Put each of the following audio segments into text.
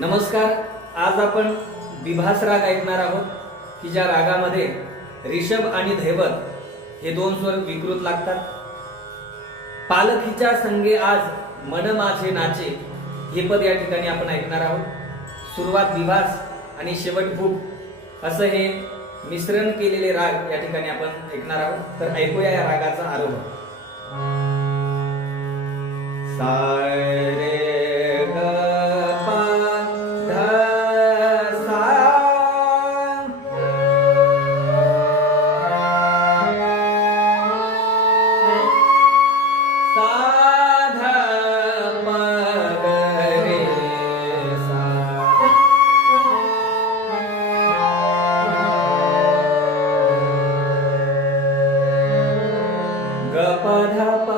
नमस्कार आज आपण विभास राग ऐकणार आहोत की ज्या रागामध्ये रिषभ आणि धैवत हे दोन स्वर विकृत लागतात. पालखीच्या संगे आज मन माझे नाचे हे पद या ठिकाणी आपण ऐकणार आहोत. सुरुवात विभास आणि शेवट भूप असं हे मिश्रण केलेले राग या ठिकाणी आपण ऐकणार आहोत. तर ऐकूया या रागाचा आरोप. सारे Padha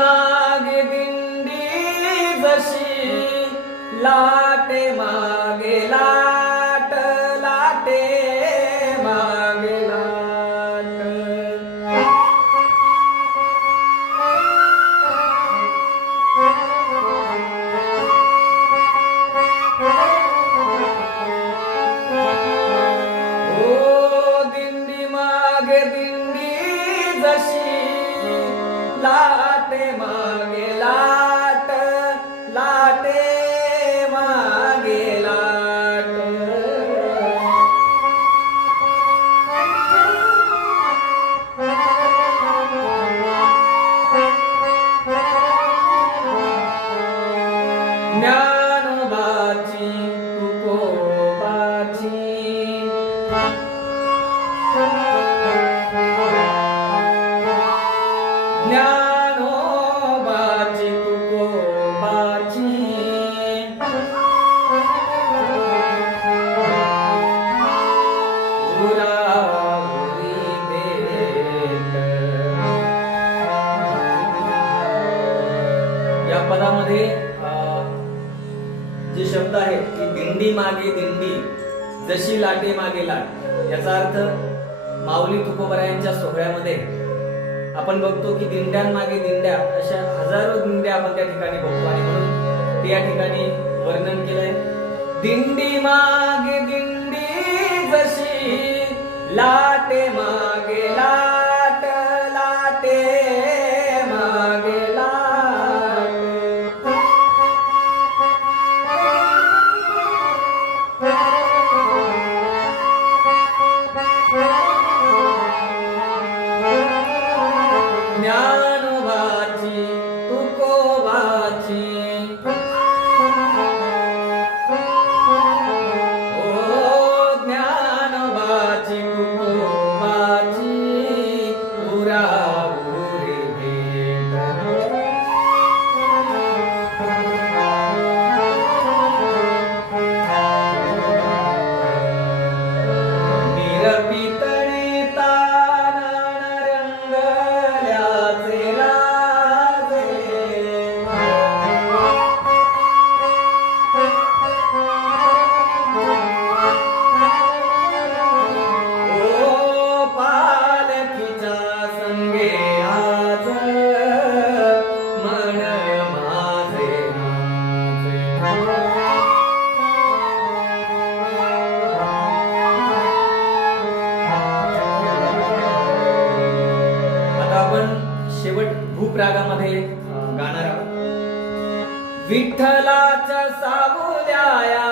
मागे दिंडी जशी लाटे मागे ला या पदामध्ये जे शब्द आहेत की दिंडी मागे दिंडी जशी लाटे मागे लाट याचा अर्थ माऊली तुकोबरायांच्या सोहळ्यामध्ये आपण बघतो की दिंड्यांमागे दिंड्या अशा हजारो दिंड्या आपण त्या ठिकाणी बघतो. आणि म्हणून ते या ठिकाणी वर्णन केलंय. दिंडी मागे दिंडी जशी लाटे मागे रागामध्ये गाणार आहोत. विठ्ठलाच्या सावल्याया